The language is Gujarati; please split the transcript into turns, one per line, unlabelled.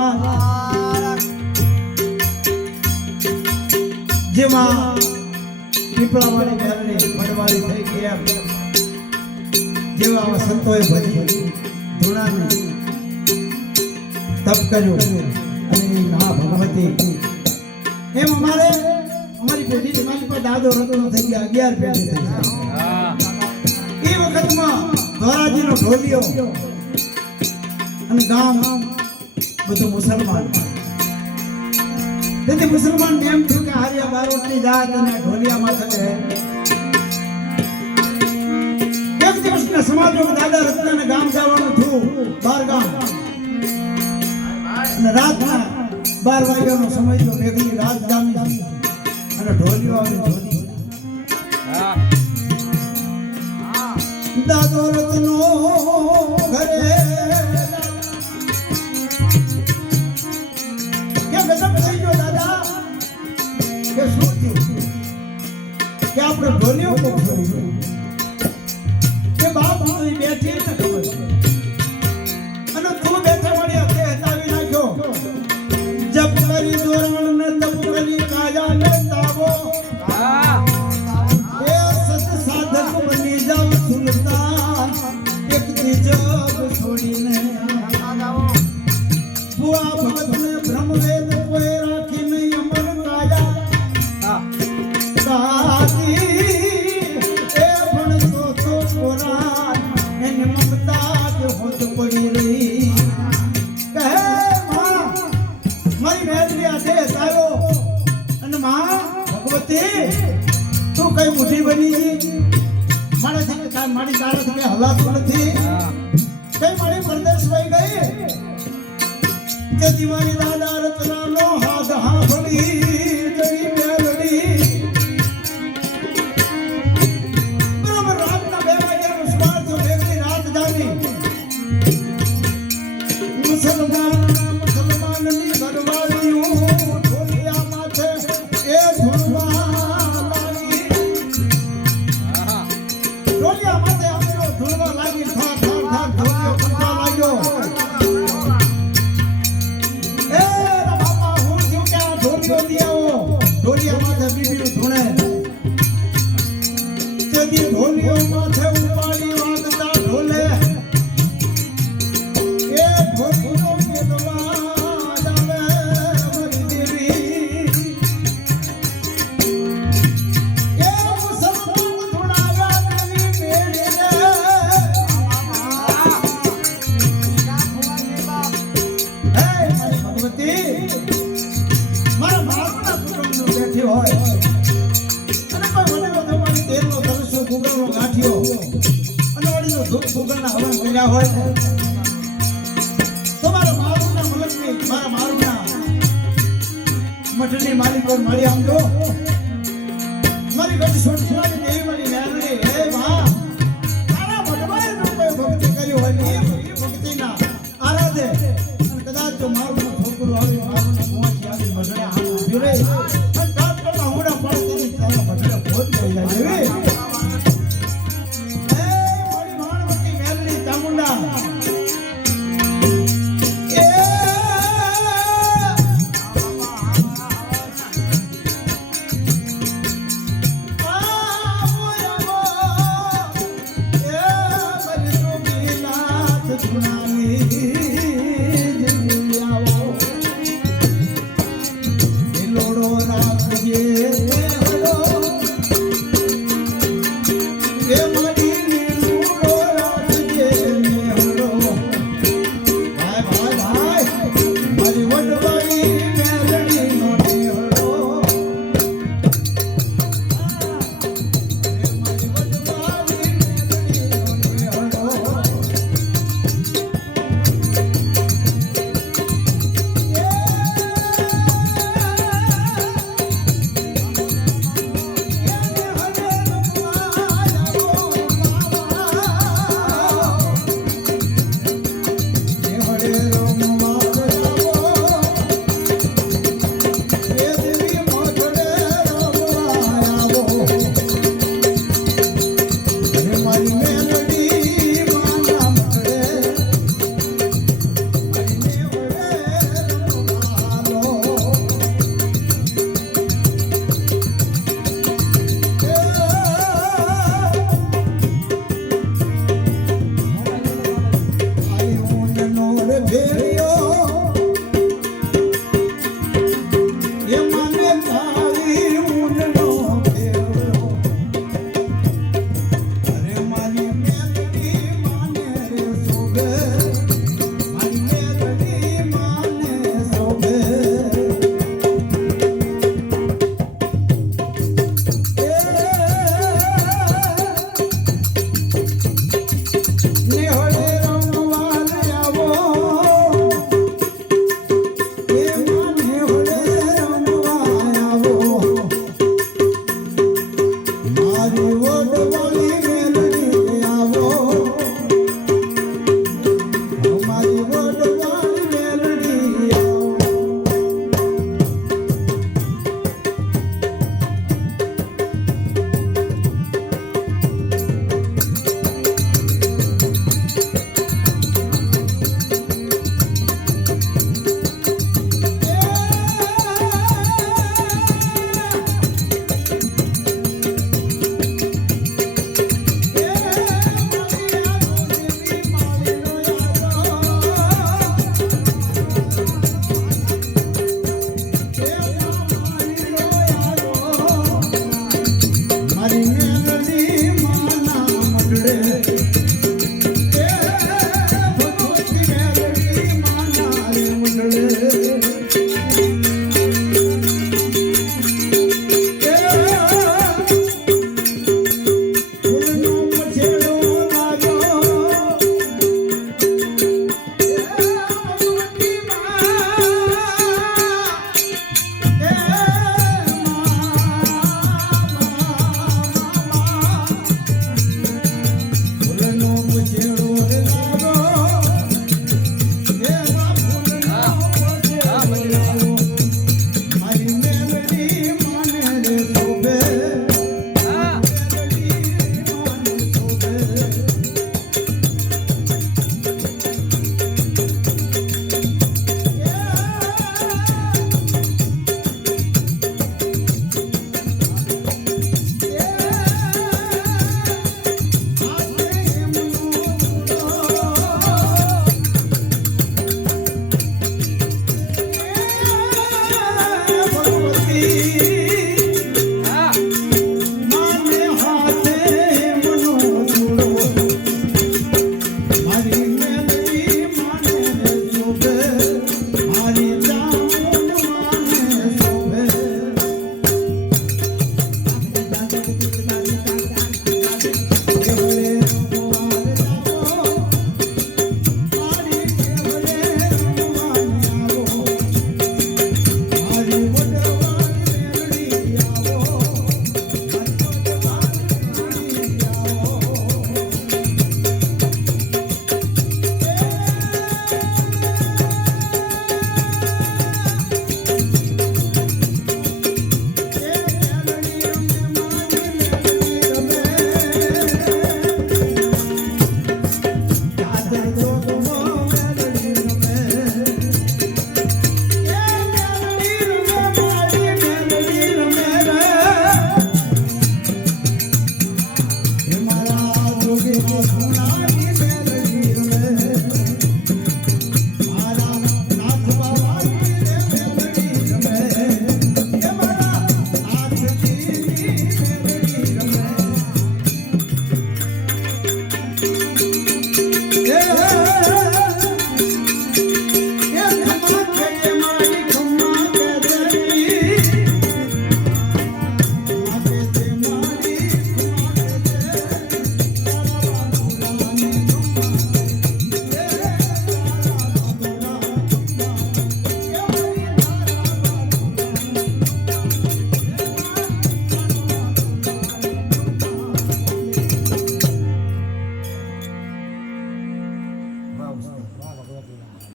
માં મારી પર દાદો રત્નો થઈ ગયા અગિયાર પેઢી એ વખતમાં ધોરાજીનો ઢોલિયો અને ગામ બધું મુસલમાન. તેથી મુસલમાન એમ થયું કે હારિયા બારોટની જાત અને ઢોલિયા માથે એક દિવસના સમાજમાં દાદા રત્નાને ગામ જવાનું થયું બાર ગામ અને રાતના બાર વાગ્યાનો સમય તો મેઘની રાત જામી. અને ઢોલિયો આવે ઢોલી. દાદો રત્નો ઘરે ઢોલિયો કોક કે બાપ બેઠી મુઠી બની ગઈ મારાથી કે તાર- મારી તારાથી કઈ હલાત નથી કઈ મારી પરદેશ વહી ગઈ? કે દિવાળી દાદા રચનાનો હાથ હાંભળી જઈ ફુગરનો ગાંઠિયો. અને વળીનો ધૂપ ફુગરના હવન કર્યા હોય. તમારા મારા મારુના મલકની, મારા મારુના મઠની માલિક પર મળી આમજો મારી ગઢ છોટી વાળી દેવી મારી મેરડી હે માં, તારા મઠમાં એ ભક્તિ કરી હોય yeah. পারে না